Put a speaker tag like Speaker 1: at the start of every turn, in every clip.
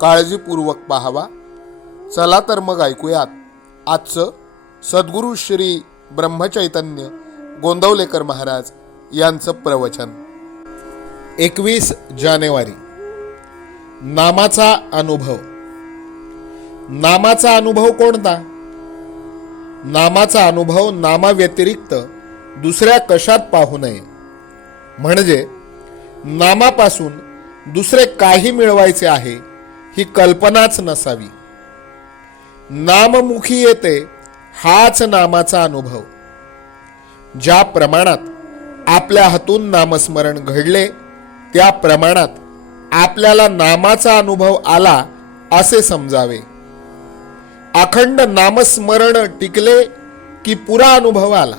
Speaker 1: काळजीपूर्वक पाहावा. चला तर मग ऐकूयात. आजचं सद्गुरू श्री ब्रह्मचैतन्य गोंदवलेकर महाराज यांचं प्रवचन. एकवीस जानेवारी. नामाचा अनुभव. नामाचा अनुभव कोणता? नामाचा अनुभव नामाव्यतिरिक्त दुसऱ्या कशात पाहू नये? म्हणजे नामापासून दुसरे काही मिळवायचे आहे ही कल्पनाच नसावी. नाममुखी येते हाच नामाचा अनुभव. ज्या प्रमाणात आपल्या हातून नामस्मरण घडले त्या प्रमाणात आपल्याला नामाचा अनुभव आला असे समजावे. अखंड नामस्मरण टिकले की पुरा अनुभव आला.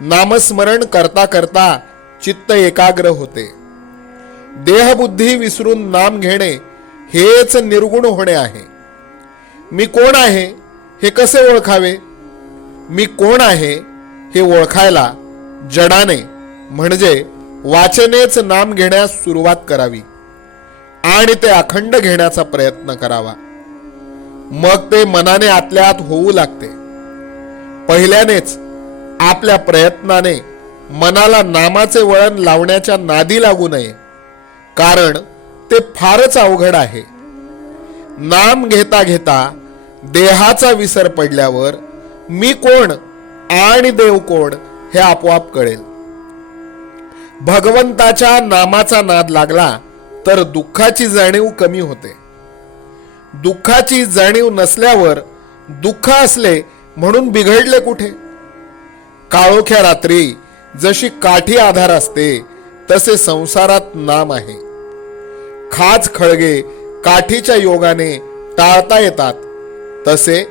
Speaker 1: नामस्मरण करता करता चित्त एकाग्र होते. देहबुद्धी विसरून नाम घेणे हेच निर्गुण होणे आहे. मी कोण आहे हे कसे ओळखावे? मी कोण आहे हे ओळखायला जडाने म्हणजे वाचनेच नाम घेण्यास सुरुवात करावी आणि ते अखंड घेण्याचा प्रयत्न करावा. मग ते मनाने आतल्या आत होऊ लागते. पहिल्यानेच आपल्या प्रयत्नाने मनाला नामाचे वळण लावण्याच्या नादी लागू नये. कारण ते फारच अवघड आहे. नाम घेता घेता देहाचा विसर पडल्यावर मी कोण आणि देव कोण हे आपोआप कळेल. भगवंताच्या नामाचा नाद लागला तर दुःखाची जाणीव कमी होते. दुःखाची जाणीव नसल्यावर दुःख असले म्हणून बिघडले कुठे? काळोख्या रात्री जशी काठी आधार असते तसे संसारात नाम आहे. खाज खळगे काठीच्या योगाने टाळता येतात. तसे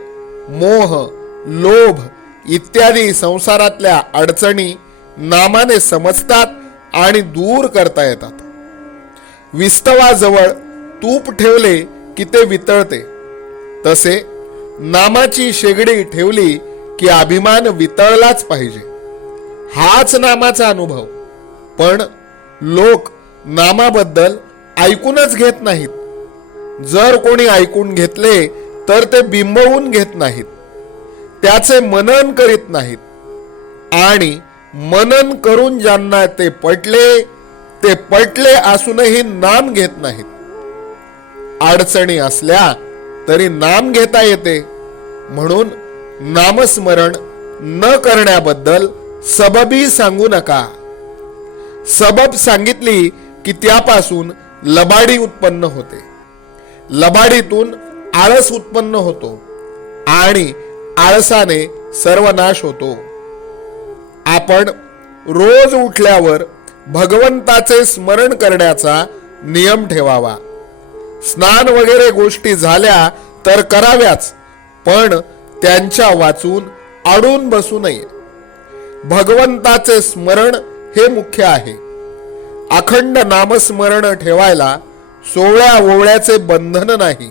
Speaker 1: मोह लोभ इत्यादी संसारातल्या अडचणी नामाने समजतात आणि दूर करता येतात. विस्तवाजवळ तूप ठेवले की ते वितळते. तसे नामाची शेगडी ठेवली की अभिमान वितळलाच पाहिजे. हाच नामाचा अनुभव. पण लोक नामाबद्दल ऐकूनच घेत नाहीत. जर कोणी ऐकून घेतले तर ते बिंबवून घेत नाहीत. त्याचे मनन करीत नाहीत. आणि मनन करून ज्यांना ते पटले ते पटले असूनही नाम घेत नाहीत. अडचणी असल्या तरी नाम घेता येते. म्हणून नामस्मरण न करण्याबद्दल सबबी सांगू नका. सबब सांगितली की त्यापासून लबाडी उत्पन्न होते. लबाडीतून आळस उत्पन्न होतो आणि आळसाने सर्वनाश होतो. आपण रोज उठल्यावर भगवंताचे स्मरण करण्याचा नियम ठेवावा. स्नान वगैरे गोष्टी झाल्या तर कराव्याच पण त्यांच्या वाचून अडून बसू नये. भगवंताचे स्मरण हे मुख्य आहे. अखंड नामस्मरण ठेवायला सोवळ्या ओवळ्याचे बंधन नाही.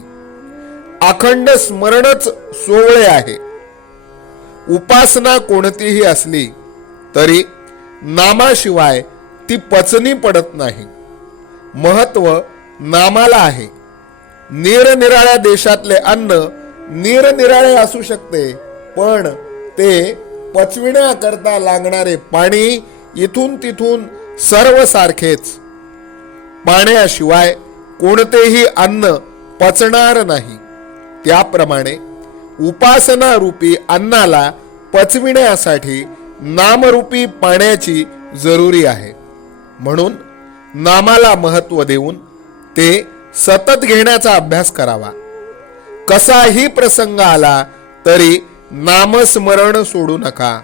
Speaker 1: अखंड स्मरणच सोवळे आहे. उपासना कोणतीही असली तरी नामाशिवाय ती पचनी पडत नाही. महत्त्व नामाला आहे. निरनिराळ्या देशातले अन्न निरनिराळे असू शकते पण ते पचविण्याकरता लागणारे पाणी इथून तिथून सर्व सारखेच पाण्याशिवाय कोणतेही अन्न पचणार नाही. त्याप्रमाणे उपासना रूपी अन्नाला पचविण्यासाठी नामरूपी पाण्याची जरुरी आहे. म्हणून नामाला महत्त्व देऊन ते सतत घेण्याचा अभ्यास करावा. कसाही प्रसंग आला तरी नामस्मरण सोडू नका.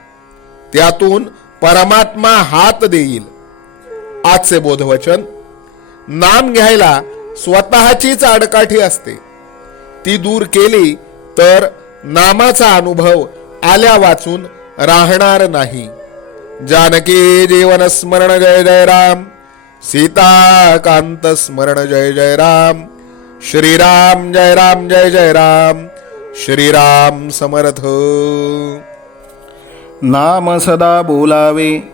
Speaker 1: त्यातून परमात्मा हात देईल. आजचे बोधवचन. नाम घ्यायला स्वतःचीच आडकाठी असते. ती दूर केली तर नामाचा अनुभव आल्या वाचून राहणार नाही. जानकी जीवन स्मरण जय जय राम. सीताकांत स्मरण जय जय राम. श्रीराम जय राम जय जय राम. श्रीराम समर्थ.
Speaker 2: नाम सदा बोलावे.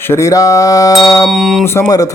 Speaker 2: श्रीराम समर्थ।